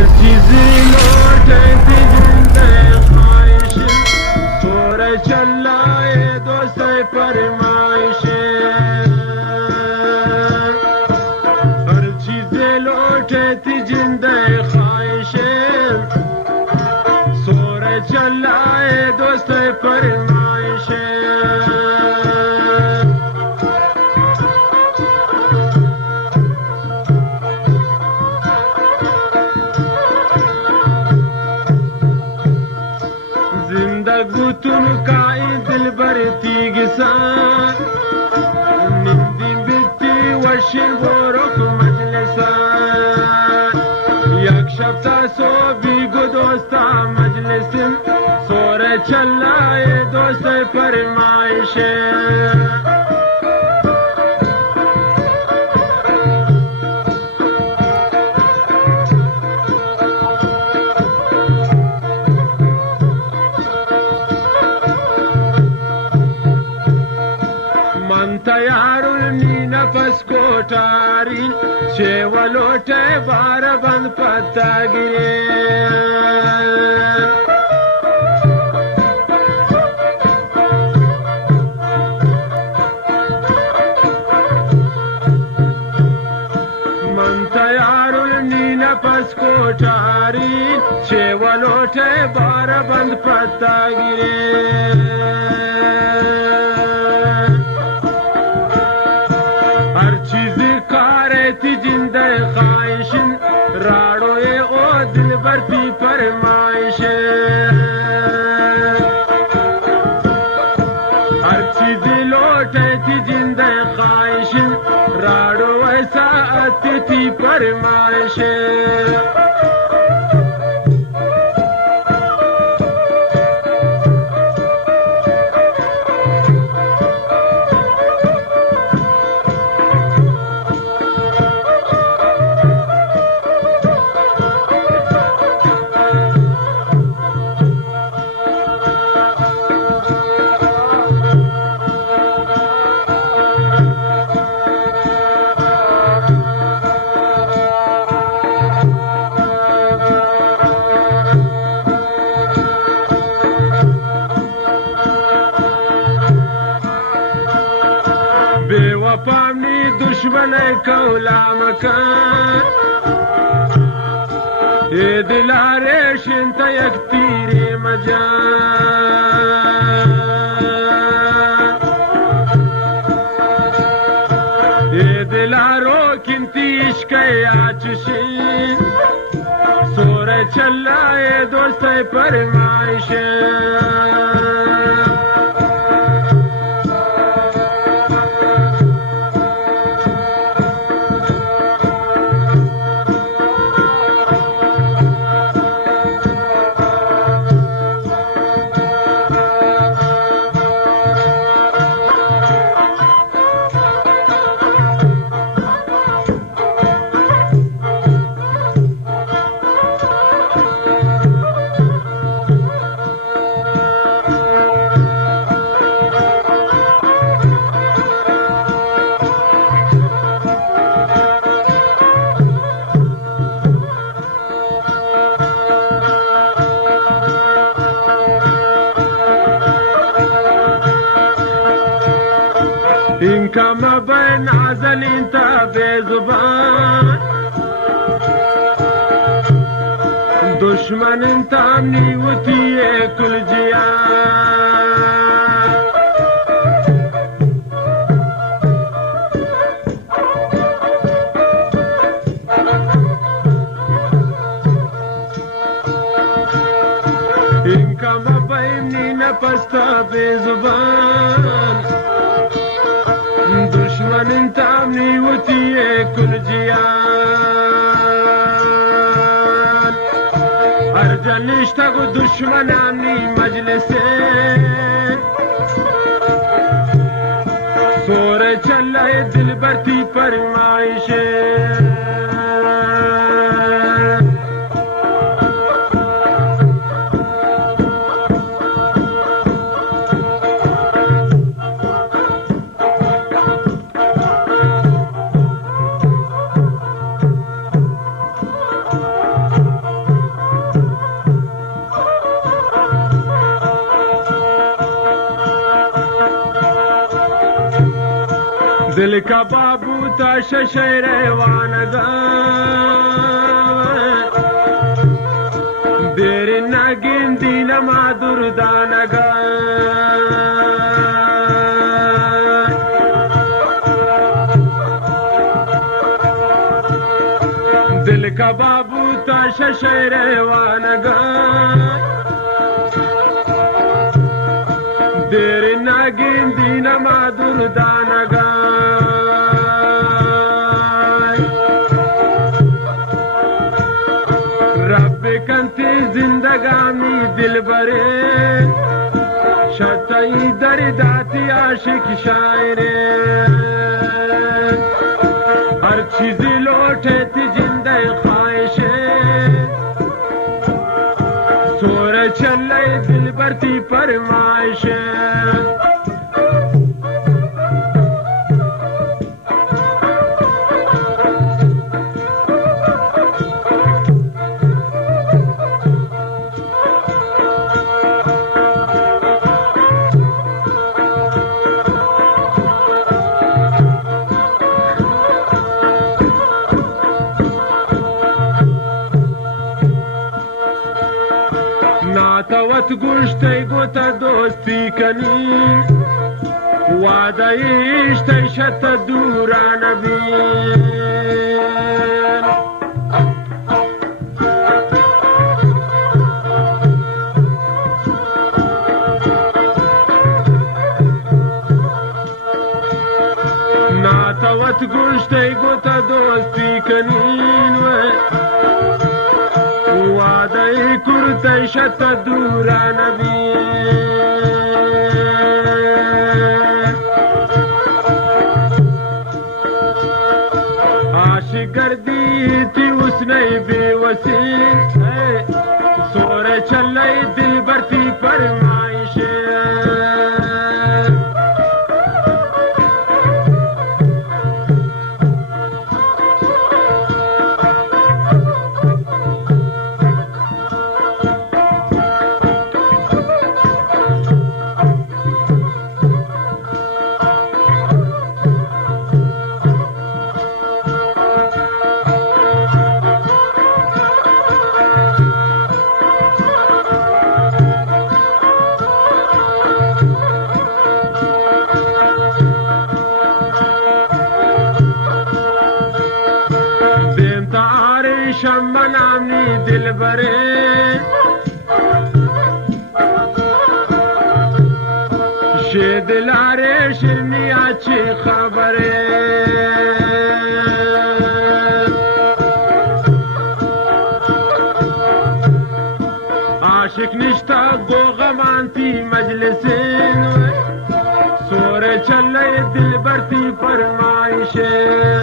हर चीज लौटे थी जिंदे ख्वाहिश सोरे चलाए दोस्त फरमाइश हर चीज लौटे थी जिंदे ख्वाहिश सोरे चलाए दोस्त फरमाइश गुतुन काई दिल भरती गिसान निंदी बिती वशिन बोरोक मजलिसान यक शब्दा सो बीगो दोस्ता मजलिसिन सोरे चलाए दोस्त फरमाइश तैयारुल्नी नफस कोठारी शेवलोटे बार बंद पत्ता गिरे मन तैयारुल्नी नफस कोठारी शेवलोटे बार बंद पत्ता गिरे थी जिंदे ख्वाहिश राड़ोए ओ दिल भरती फरमाइश हर चीज लौटे थी जिंदे ख्वाहिश राड़ो ऐसा थी फरमाइश बेवफानी दुश्मन कौला मकान ये दिलारे शिंता एक तीरे मजान ये दिलारो किंती इश्क आचुशीन सोरे चलाए दोस्त फरमाइश इनका मबन आजल इंता बेजुबान दुश्मन इंता अमनी उती कुल जिया इनका मबनी नपस्ता बेजुबान दुश्मन इंतामनी उती कुल जियान हर जनिश्ता को दुश्मन आमनी मजलिसे सोरे चलाए दिल भरती फरमाइश دل کباب تا ششی روانگان دیر نگین دیل ما دردانگان دل کباب تا ششی روانگان دیر نگین دیل ما دردانگان کنتی زندگانی دل بره شتایی درداتی عاشق شاعره هر چیزی لوٹے تی جندے خواہشے سور چلے دل برتی فرمائشے ناتوت گوشتی گوتا دوستی کنی وعده ایشتی شت دوران بین ناتوت گوشتی گوتا دوستی کنین وعده کرتی شت دوران بین عاشق گردی تی اسنی بی وسیل سور چلی دل برتی فرمائشے شمع نامی دل بره شه دلاره شرمی اچی خبره عاشق نشتا گوغمانتی مجلسین سور چله دل برتی فرمائشه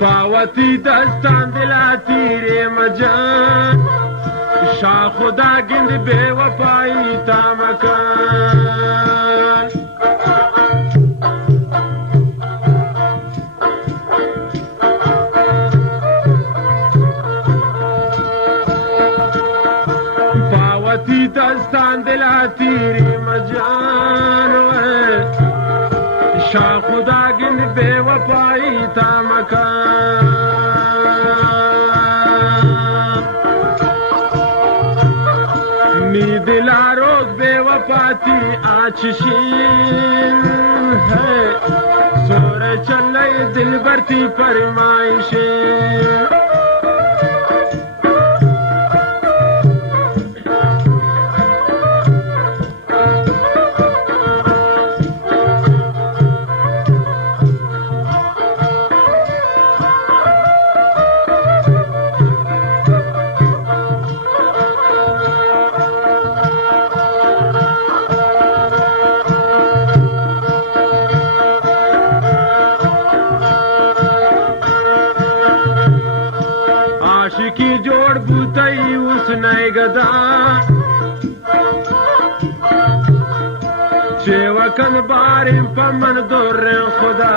باوتی دستان دلا تیرے مجان شاہ خدا گند بے وفائی تا مکان باوتی دستان دلا تیرے مجان شاہ خدا گند بے وفائی تا مکان نی دلاروز بے وفاتی آچشین ہے سور چلے دل برتی فرمائشیں کی جوړ بوتای اوس نه غدا چې وکن بارم پمن دور خدا